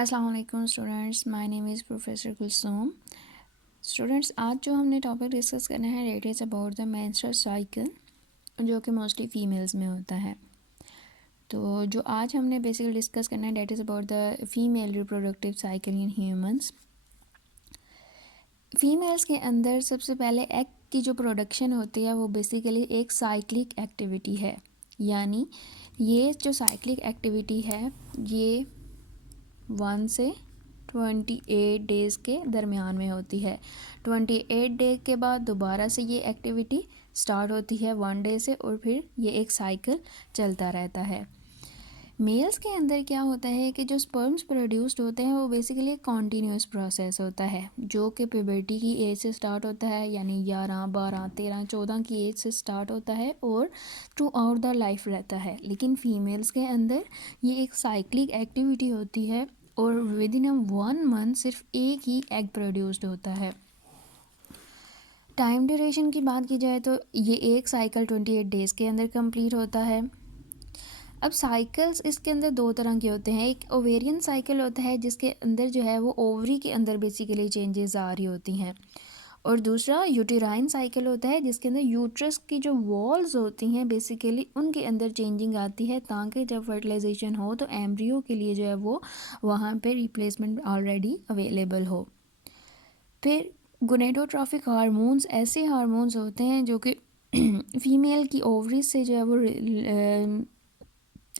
अस्सलाम वालेकुम students, my name is professor Kulsoom. Students, आज जो हमने टॉपिक डिस्कस करना है that is about the menstrual cycle, जो कि मोस्टली फ़ीमेल्स में होता है। तो जो आज हमने बेसिकली डिस्कस करना है that is about the female reproductive cycle in humans. Females के अंदर सबसे पहले एग की जो प्रोडक्शन होती है वो बेसिकली एक साइक्लिक एक्टिविटी है, यानी ये जो साइक्लिक एक्टिविटी है ये 1 से 28 डेज़ के दरमियान में होती है। 28 डे के बाद दोबारा से ये एक्टिविटी स्टार्ट होती है 1 डे से, और फिर ये एक साइकिल चलता रहता है। मेल्स के अंदर क्या होता है कि जो स्पर्म्स प्रोड्यूस्ड होते हैं वो बेसिकली एक कॉन्टीन्यूस प्रोसेस होता है, जो कि प्यूबर्टी की एज से स्टार्ट होता है, यानी 11, 12, 13, 14 की एज से स्टार्ट होता है और थ्रू आउट द लाइफ रहता है। लेकिन फीमेल्स के अंदर ये एक साइक्लिक एक्टिविटी होती है और विद इन 1 मंथ सिर्फ एक ही एग प्रोड्यूस्ड होता है। टाइम ड्यूरेशन की बात की जाए तो ये एक साइकिल 28 डेज़ के अंदर कंप्लीट होता है। अब साइकिल्स इसके अंदर दो तरह के होते हैं। एक ओवेरियन साइकिल होता है जिसके अंदर जो है वो ओवरी के अंदर बेसिकली चेंजेस आ रही होती हैं, और दूसरा यूटेराइन साइकिल होता है जिसके अंदर यूट्रस की जो वॉल्स होती हैं बेसिकली उनके अंदर चेंजिंग आती है, ताकि जब फर्टिलाइजेशन हो तो एम्ब्रियो के लिए जो है वो वहाँ पे रिप्लेसमेंट ऑलरेडी अवेलेबल हो। फिर गोनेडोट्रॉफिक हार्मोन्स ऐसे हार्मोन्स होते हैं जो कि फीमेल की ओवरीज से जो है वो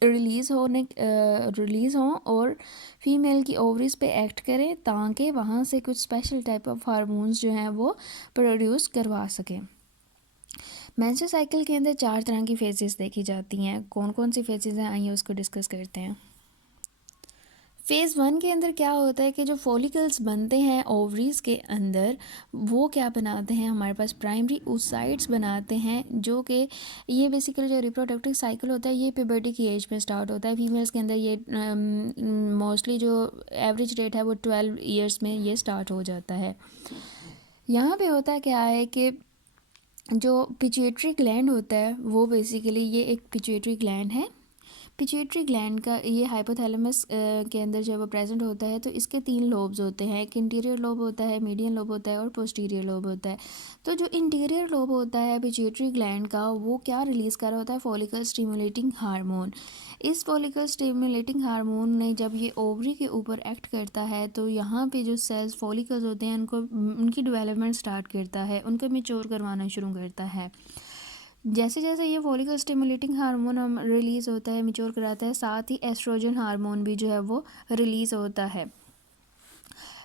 रिलीज़ हों और फीमेल की ओवरीज पे एक्ट करें, ताकि वहाँ से कुछ स्पेशल टाइप ऑफ हार्मोन्स जो हैं वो प्रोड्यूस करवा सकें। मेंस्ट्रुअल साइकिल के अंदर 4 तरह की फेजेस देखी जाती हैं। कौन कौन सी फेजेस हैं, आइए उसको डिस्कस करते हैं। फ़ेज़ 1 के अंदर क्या होता है कि जो फॉलिकल्स बनते हैं ओवरीज़ के अंदर, वो क्या बनाते हैं, हमारे पास प्राइमरी oocytes बनाते हैं, जो कि ये बेसिकली जो रिप्रोडक्टिव साइकिल होता है ये प्यूबर्टी की एज में स्टार्ट होता है। फीमेल्स के अंदर ये मोस्टली जो एवरेज रेट है वो 12 ईयर्स में ये स्टार्ट हो जाता है। यहाँ पे होता क्या है कि जो पिट्यूटरी ग्लैंड होता है वो बेसिकली ये एक पिट्यूटरी ग्लैंड है। पिट्यूटरी ग्लैंड का ये हाइपोथैलेमस के अंदर जब वो प्रेजेंट होता है तो इसके 3 लोब्स होते हैं। एक इंटीरियर लोब होता है, मीडियन लोब होता है और पोस्टीरियर लोब होता है। तो जो इंटीरियर लोब होता है पिट्यूटरी ग्लैंड का, वो क्या रिलीज़ कर रहा होता है, फॉलिकल स्टिमुलेटिंग हार्मोन। इस फॉलिकल स्टिमुलेटिंग हार्मोन ने जब ये ओवरी के ऊपर एक्ट करता है तो यहाँ पे जो सेल्स फॉलिकल्स होते हैं उनकी डेवलपमेंट स्टार्ट करता है, उनको मैच्योर करवाना शुरू करता है। जैसे जैसे ये फॉलिकल स्टिमुलेटिंग हार्मोन हम रिलीज़ होता है, मैच्योर कराता है, साथ ही एस्ट्रोजन हार्मोन भी जो है वो रिलीज़ होता है।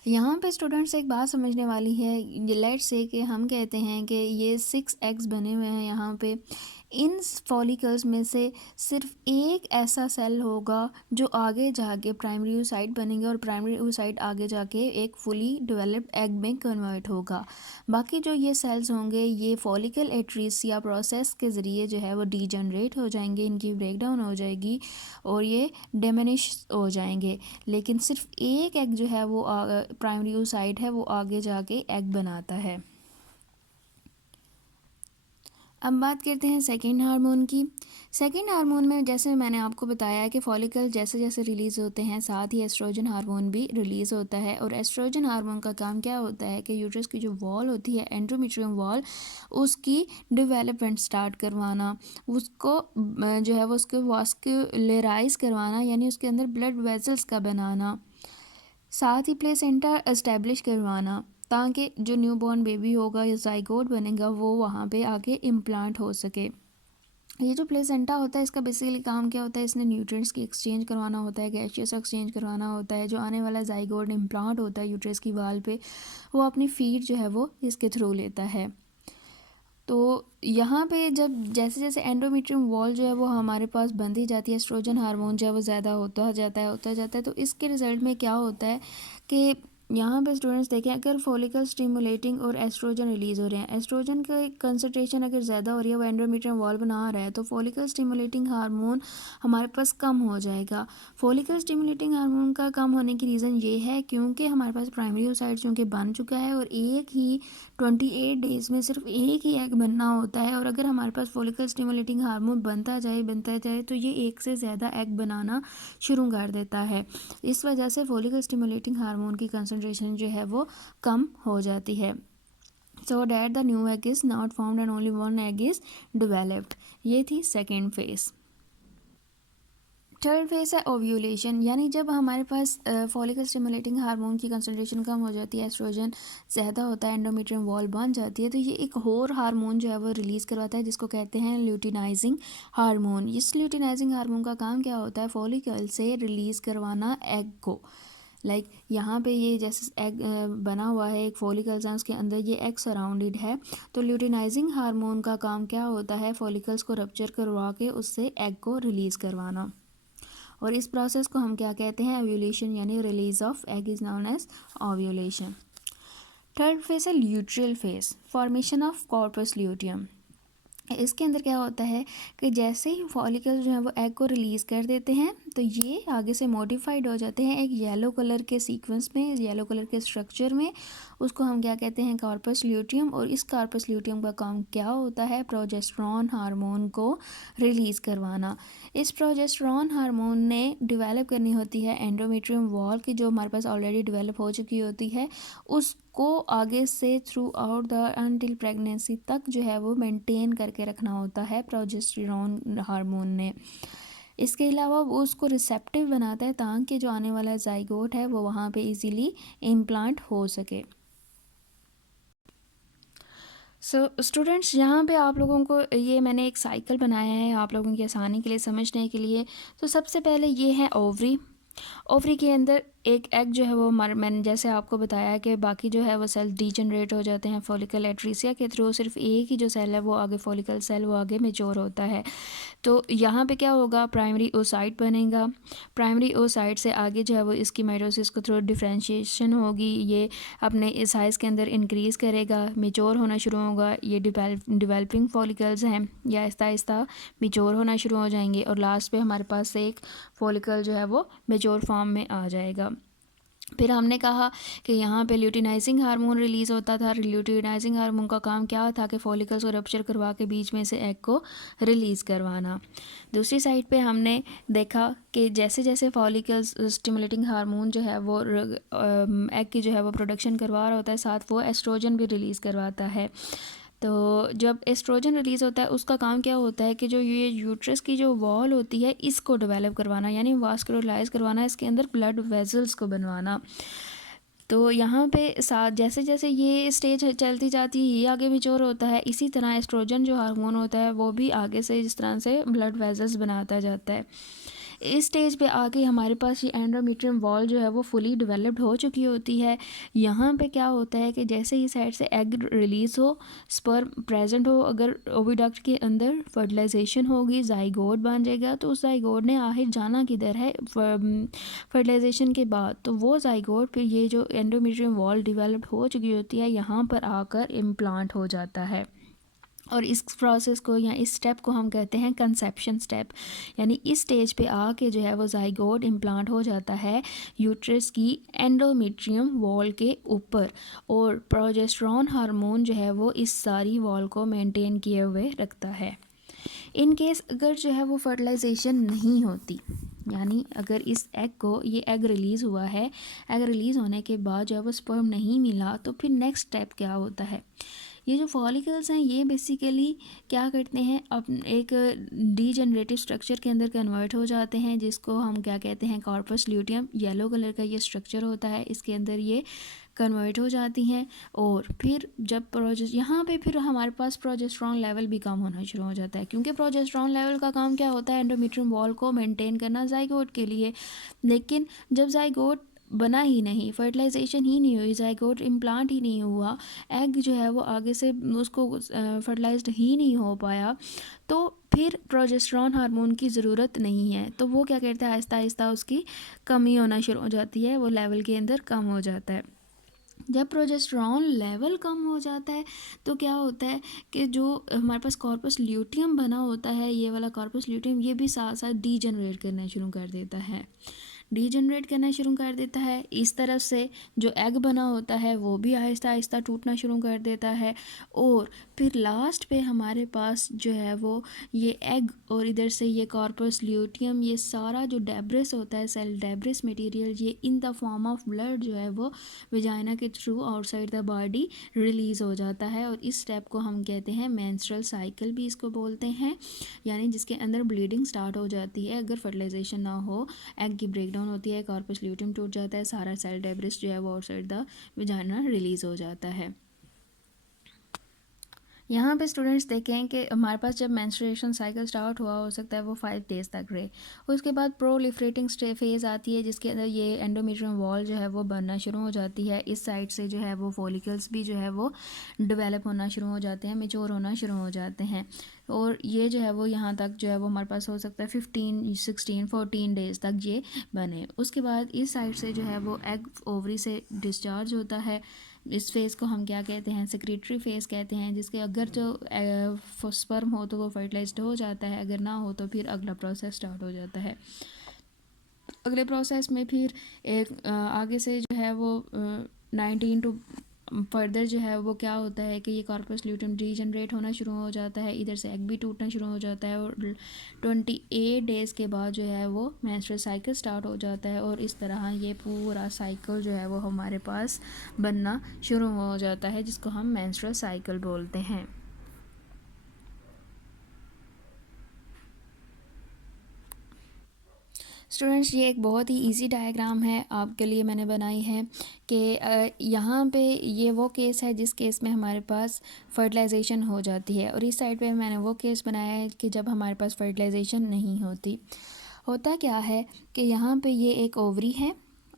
यहाँ पे स्टूडेंट्स एक बात समझने वाली है। लेट्स से कि हम कहते हैं कि ये 6 एग्स बने हुए हैं यहाँ पे, इन फॉलिकल्स में से सिर्फ एक ऐसा सेल होगा जो आगे जाके प्राइमरी oocyte बनेगा और प्राइमरी oocyte आगे जाके एक फुली डेवलप्ड एग में कन्वर्ट होगा। बाकी जो ये सेल्स होंगे ये फॉलिकल एट्रीसिया प्रोसेस के ज़रिए जो है वो डीजनरेट हो जाएंगे, इनकी ब्रेकडाउन हो जाएगी और ये डिमिनिश हो जाएंगे। लेकिन सिर्फ एक एग जो है वो प्राइमरी oocyte है वो आगे जाके एग बनाता है। अब बात करते हैं सेकेंड हार्मोन की। सेकेंड हार्मोन में जैसे मैंने आपको बताया कि फॉलिकल जैसे जैसे रिलीज़ होते हैं साथ ही एस्ट्रोजन हार्मोन भी रिलीज़ होता है, और एस्ट्रोजन हार्मोन का काम क्या होता है कि यूट्रस की जो वॉल होती है, एंडोमेट्रियम वॉल, उसकी डेवलपमेंट स्टार्ट करवाना, उसको जो है वो उसको वास्कुलराइज करवाना, यानी उसके अंदर ब्लड वेसल्स का बनाना, साथ ही प्लेसेंटा एस्टेब्लिश करवाना, ताकि जो न्यूबॉर्न बेबी होगा या जाइगोट बनेगा वो वहाँ पे आके इम्प्लांट हो सके। ये जो प्लेसेंटा होता है इसका बेसिकली काम क्या होता है, इसने न्यूट्रिएंट्स की एक्सचेंज करवाना होता है, गैशियस एक्सचेंज करवाना होता है। जो आने वाला जाइगोट इम्प्लांट होता है यूट्रस की वाल पे, वो अपनी फीड जो है वो इसके थ्रू लेता है। तो यहाँ पे जब जैसे जैसे एंडोमेट्रियम वॉल जो है वो हमारे पास बनती जाती है, एस्ट्रोजन हार्मोन जो है वो ज़्यादा होता जाता है, तो इसके रिज़ल्ट में क्या होता है कि यहाँ पे स्टूडेंट्स देखें, अगर फॉलिकल स्टिमुलेटिंग और एस्ट्रोजन रिलीज़ हो रहे हैं, एस्ट्रोजन का कंसनट्रेशन अगर ज़्यादा हो रही है, वो एंडोमेट्रियम वॉल बना रहा है, तो फॉलिकल स्टिमुलेटिंग हार्मोन हमारे पास कम हो जाएगा। फॉलिकल स्टिमुलेटिंग हार्मोन का कम होने की रीज़न ये है क्योंकि हमारे पास प्राइमरी ओसाइट चूँकि बन चुका है और एक ही 28 डेज़ में सिर्फ एक ही एग बनना होता है, और अगर हमारे पास फॉलिकल स्टिमुलेटिंग हार्मोन बनता जाए तो ये एक से ज़्यादा एग बनाना शुरू कर देता है। इस वजह से फॉलिकल स्टिमुलेटिंग हार्मोन की कंसनट्रेशन जो है वो कम हो जाती है। So that the new egg is not found and only one egg is developed. ये थी सेकेंड फेज़। थर्ड फेज है ओव्यूलेशन, यानी जब हमारे पास फॉलिकल स्टिमुलेटिंग हार्मोन की कंसनट्रेशन कम हो जाती है, एस्ट्रोजन ज़्यादा होता है, एंडोमेट्रियम वॉल बन जाती है, तो ये एक और हार्मोन जो है वो रिलीज़ करवाता है जिसको कहते हैं ल्यूटिनाइजिंग हार्मोन। इस ल्यूटिनाइजिंग हार्मोन का काम क्या होता है? फॉलिकल से रिलीज़ करवाना एग को। यहाँ पे ये जैसे एग बना हुआ है, एक फॉलिकल्स हैं, उसके अंदर ये एग सराउंडेड है, तो ल्यूटिनाइजिंग हार्मोन का काम क्या होता है? फॉलिकल्स को रप्चर करवा के उससे एग को रिलीज़ करवाना, और इस प्रोसेस को हम क्या कहते हैं? ओव्यूलेशन, यानी release of egg is known as ovulation. Third phase है luteal phase, formation of corpus luteum. इसके अंदर क्या होता है कि जैसे ही फॉलिकल जो है वो एग को रिलीज़ कर देते हैं, तो ये आगे से मॉडिफाइड हो जाते हैं एक येलो कलर के सीक्वेंस में, येलो कलर के स्ट्रक्चर में। उसको हम क्या कहते हैं? Corpus luteum. और इस कॉर्पस ल्यूटियम का काम क्या होता है? प्रोजेस्टेरॉन हार्मोन को रिलीज़ करवाना। इस प्रोजेस्टेरॉन हार्मोन ने डिवेलप करनी होती है एंडोमेट्रियम वॉल की, जो हमारे पास ऑलरेडी डिवेलप हो चुकी होती है, उसको आगे से through out the until pregnancy तक जो है वो मेंटेन करके रखना होता है प्रोजेस्टेरॉन हार्मोन ने। इसके अलावा वो उसको रिसेप्टिव बनाता है ताकि जो आने वाला जाइगोट है वो वहाँ पे इजीली इम्प्लांट हो सके। स्टूडेंट्स, यहाँ पे आप लोगों को ये मैंने एक साइकिल बनाया है आप लोगों की आसानी के लिए, समझने के लिए। तो सबसे पहले ये है ओवरी। ओवरी के अंदर एक एग जो है वो मैंने जैसे आपको बताया कि बाकी जो है वो सेल डीजनरेट हो जाते हैं फॉलिकल एट्रीसिया के थ्रू, सिर्फ एक ही जो सेल है वो आगे फॉलिकल सेल वो आगे मेच्योर होता है। तो यहाँ पे क्या होगा? प्राइमरी ओसाइट बनेगा, प्राइमरी ओसाइट से आगे जो है वो इसकी माइटोसिस को थ्रू डिफ्रेंशिएशन होगी, ये अपने साइज़ के अंदर इंक्रीज़ करेगा, मेच्योर होना शुरू होगा। ये डिवेलपिंग फॉलिकल्स हैं, या आहिस्ता आहिस्ता मेच्योर होना शुरू हो जाएंगे, और लास्ट पे हमारे पास एक फॉलिकल जो है वो मेच्योर फॉर्म में आ जाएगा। फिर हमने कहा कि यहाँ पे ल्यूटिनाइजिंग हार्मोन रिलीज़ होता था। ल्यूटिनाइजिंग हार्मोन का काम क्या था? कि फॉलिकल्स को रप्चर करवा के बीच में से एग को रिलीज़ करवाना। दूसरी साइड पे हमने देखा कि जैसे जैसे फॉलिकल्स स्टिमुलेटिंग हार्मोन जो है वो एग की जो है वो प्रोडक्शन करवा रहा होता है, साथ वो एस्ट्रोजन भी रिलीज़ करवाता है। तो जब एस्ट्रोजन रिलीज़ होता है, उसका काम क्या होता है कि जो ये यूट्रस की जो वॉल होती है इसको डेवलप करवाना, यानी वास्कुलराइज करवाना, इसके अंदर ब्लड वेजल्स को बनवाना। तो यहाँ पे साथ जैसे जैसे ये स्टेज चलती जाती है, ये आगे मैच्योर होता है, इसी तरह एस्ट्रोजन जो हार्मोन होता है वो भी आगे से इस तरह से ब्लड वेजल्स बनाता जाता है। इस स्टेज पे आके हमारे पास ये एंडोमेट्रियम वॉल जो है वो फुली डेवलप्ड हो चुकी होती है। यहाँ पे क्या होता है कि जैसे ही साइड से एग रिलीज़ हो, स्पर्म प्रेजेंट हो, अगर ओविडक्ट के अंदर फर्टिलाइजेशन होगी, जाइगोट बन जाएगा, तो उस जाइगोट ने आखिर जाना किधर है? फर्टिलाइजेशन के बाद तो वो जाइगोट फिर ये जो एंडोमेट्रियम वॉल डेवलप्ड हो चुकी होती है यहाँ पर आकर इम्प्लांट हो जाता है। और इस प्रोसेस को या इस स्टेप को हम कहते हैं कंसेप्शन स्टेप, यानी इस स्टेज पे आके जो है वो जाइगोट इम्प्लांट हो जाता है यूट्रस की एंडोमेट्रियम वॉल के ऊपर, और प्रोजेस्टेरॉन हार्मोन जो है वो इस सारी वॉल को मेंटेन किए हुए रखता है। इन केस अगर जो है वो फर्टिलाइजेशन नहीं होती, यानी अगर इस एग को, ये एग रिलीज़ हुआ है, एग रिलीज़ होने के बाद जो है वो स्पर्म नहीं मिला, तो फिर नेक्स्ट स्टेप क्या होता है? ये जो फॉलिकल्स हैं ये बेसिकली क्या करते हैं? अब एक डीजनरेटिव स्ट्रक्चर के अंदर कन्वर्ट हो जाते हैं, जिसको हम क्या कहते हैं? Corpus luteum. येलो कलर का ये स्ट्रक्चर होता है, इसके अंदर ये कन्वर्ट हो जाती हैं। और फिर जब यहाँ पे फिर हमारे पास प्रोजेस्टेरॉन लेवल भी कम होना शुरू हो जाता है, क्योंकि प्रोजेस्टेरॉन लेवल का काम क्या होता है? एंडोमेट्रियम वॉल को मेंटेन करना जाइगोट के लिए। लेकिन जब जाइगोट बना ही नहीं, फर्टिलाइजेशन ही नहीं हुई, जाइगोट इम्प्लांट ही नहीं हुआ, एग जो है वो आगे से उसको फर्टिलाइज्ड ही नहीं हो पाया, तो फिर प्रोजेस्टेरॉन हार्मोन की ज़रूरत नहीं है। तो वो क्या करता है? आहिस्ता आहिस्ता उसकी कमी होना शुरू हो जाती है, वो लेवल के अंदर कम हो जाता है। जब प्रोजेस्टेरॉन लेवल कम हो जाता है तो क्या होता है कि जो हमारे पास कॉर्पस ल्यूटियम बना होता है, ये वाला कॉर्पस ल्यूटियम, ये भी साथ साथ डीजनरेट करना शुरू कर देता है, डीजनरेट करना शुरू कर देता है। इस तरफ से जो एग बना होता है वो भी आहिस्ता आहिस्ता टूटना शुरू कर देता है। और फिर लास्ट पे हमारे पास जो है वो ये एग और इधर से ये कॉर्पस ल्यूटियम, ये सारा जो डेब्रिस होता है, सेल डेब्रिस मटेरियल, ये in the form of blood जो है वो वजाइना के through outside the body release हो जाता है। और इस स्टेप को हम कहते हैं मेंस्ट्रुअल साइकिल भी इसको बोलते हैं, यानी जिसके अंदर ब्लीडिंग स्टार्ट हो जाती है अगर फर्टिलाइजेशन ना हो, एग की ब्रेकडाउन होती है, कॉर्पस ल्यूटियम टूट जाता है, सारा सेल डेब्रिस जो है वो आउटसाइड द वजाइना रिलीज़ हो जाता है। यहाँ पे स्टूडेंट्स देखें कि हमारे पास जब मेंस्ट्रुएशन साइकिल स्टार्ट हुआ हो सकता है वो 5 डेज़ तक रहे। उसके बाद प्रोलिफरेटिंग फेज़ आती है जिसके अंदर ये एंडोमेट्रियम वॉल जो है वो बनना शुरू हो जाती है। इस साइड से जो है वो फॉलिकल्स भी जो है वो डेवलप होना शुरू हो जाते हैं, मेच्योर होना शुरू हो जाते हैं। और ये जो है वो यहाँ तक जो है वो हमारे पास हो सकता है 15, 16, 14 डेज़ तक ये बने। उसके बाद इस साइड से जो है वो एग ओवरी से डिस्चार्ज होता है। इस फेज़ को हम क्या कहते हैं, सेक्रेटरी फेज़ कहते हैं, जिसके अगर जो स्पर्म हो तो वो फर्टिलाइज्ड हो जाता है, अगर ना हो तो फिर अगला प्रोसेस स्टार्ट हो जाता है। अगले प्रोसेस में फिर एक आगे से जो है वो 19 टू फर्दर जो है वो क्या होता है कि ये कॉर्पस ल्यूटियम रीजनरेट होना शुरू हो जाता है, इधर से एग भी टूटना शुरू हो जाता है और 28 डेज़ के बाद जो है वो मेंस्ट्रुअल साइकिल स्टार्ट हो जाता है। और इस तरह ये पूरा साइकिल जो है वो हमारे पास बनना शुरू हो जाता है, जिसको हम मेंस्ट्रुअल साइकिल बोलते हैं। स्टूडेंट्स, ये एक बहुत ही इजी डायग्राम है आपके लिए मैंने बनाई है कि यहाँ पे ये वो केस है जिस केस में हमारे पास फर्टिलाइजेशन हो जाती है, और इस साइड पे मैंने वो केस बनाया है कि जब हमारे पास फर्टिलाइजेशन नहीं होती। होता क्या है कि यहाँ पे ये एक ओवरी है,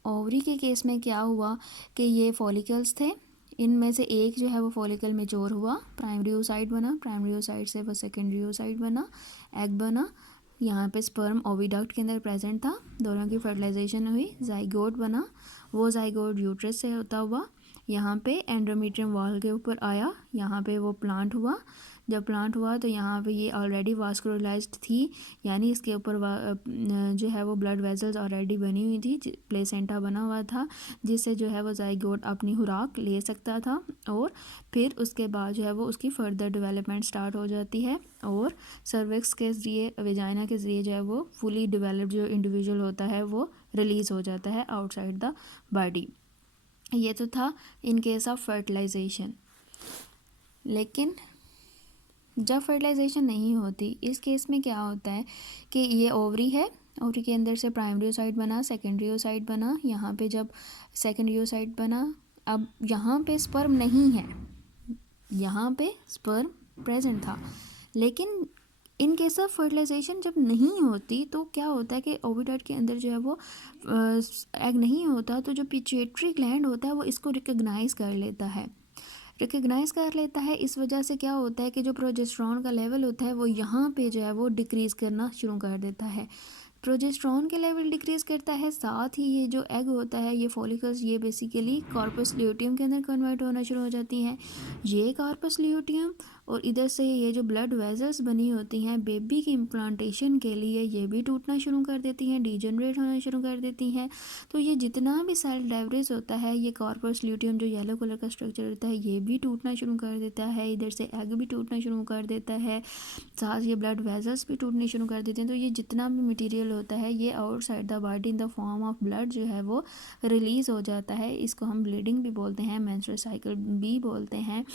ओवरी के केस में क्या हुआ कि ये फॉलिकल्स थे, इनमें से एक जो है वो फॉलिकल मेच्योर हुआ, प्राइमरी oocyte बना, प्राइमरी oocyte से वो सेकेंडरी oocyte बना, एग बना, यहाँ पे स्पर्म ओविडक्ट के अंदर प्रेजेंट था, दोनों की फर्टिलाइजेशन हुई, जाइगोट बना, वो जाइगोट यूट्रस से होता हुआ यहाँ पे एंडोमेट्रियम वॉल के ऊपर आया, यहाँ पे वो प्लांट हुआ। जब प्लांट हुआ तो यहाँ पे ये ऑलरेडी वास्कुलराइज्ड थी, यानी इसके ऊपर जो है वो ब्लड वेसल्स ऑलरेडी बनी हुई थी, प्लेसेंटा बना हुआ था, जिससे जो है वो जाइगोट अपनी खुराक ले सकता था। और फिर उसके बाद जो है वो उसकी फर्दर डेवलपमेंट स्टार्ट हो जाती है और सर्विक्स के ज़रिए, वेजाइना के ज़रिए जो है वो फुली डेवलप्ड जो इंडिविजुअल होता है वो रिलीज़ हो जाता है आउटसाइड द बॉडी। ये तो था इन केस ऑफ फर्टिलाइजेशन। लेकिन जब फर्टिलाइजेशन नहीं होती, इस केस में क्या होता है कि ये ओवरी है, ओवरी के अंदर से प्राइमरी oocyte बना, सेकेंडरी oocyte बना, यहाँ पे जब सेकेंडरी oocyte बना, अब यहाँ पे स्पर्म नहीं है, यहाँ पे स्पर्म प्रेजेंट था, लेकिन इन केस ऑफ फर्टिलाइजेशन जब नहीं होती तो क्या होता है कि ओविडक्ट के अंदर जो है वो एग नहीं होता, तो जो पिट्यूटरी ग्लैंड होता है वो इसको रिकग्नाइज कर लेता है, रिकग्नाइज़ कर लेता है। इस वजह से क्या होता है कि जो प्रोजेस्टेरॉन का लेवल होता है वो यहाँ पे जो है वो डिक्रीज़ करना शुरू कर देता है। प्रोजेस्टेरॉन के लेवल डिक्रीज़ करता है, साथ ही ये जो एग होता है, ये फॉलिकल्स, ये बेसिकली कॉर्पस ल्यूटियम के अंदर कन्वर्ट होना शुरू हो जाती हैं। ये कॉर्पस ल्यूटियम और इधर से ये जो ब्लड वेसल्स बनी होती हैं बेबी की इम्प्लांटेशन के लिए, ये भी टूटना शुरू कर देती हैं, डीजनरेट होना शुरू कर देती हैं। तो ये जितना भी सेल डेब्रिस होता है, ये कॉर्पस ल्यूटियम जो येलो कलर का स्ट्रक्चर होता है ये भी टूटना शुरू कर देता है, इधर से एग भी टूटना शुरू कर देता है, साथ ये ब्लड वेसल्स भी टूटने शुरू कर देते हैं। तो ये जितना भी मटेरियल होता है ये outside the body in the form of blood जो है वो रिलीज़ हो जाता है। इसको हम ब्लीडिंग भी बोलते हैं, मेंस्ट्रुअल साइकिल भी बोलते हैं।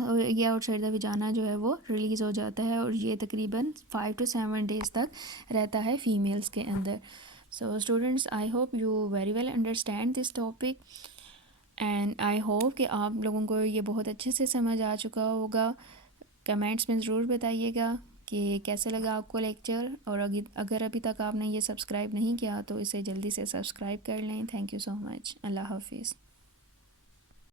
और ये आउटसाइड द वजाना जो है वो रिलीज़ हो जाता है, और ये तकरीबन 5 to 7 डेज़ तक रहता है फीमेल्स के अंदर। So students, I hope you very well understand this topic, and I hope कि आप लोगों को ये बहुत अच्छे से समझ आ चुका होगा। कमेंट्स में ज़रूर बताइएगा कि कैसे लगा आपको लेक्चर, और अगर अभी तक आपने ये सब्सक्राइब नहीं किया तो इसे जल्दी से सब्सक्राइब कर लें। Thank you so much. अल्लाह हाफिज़।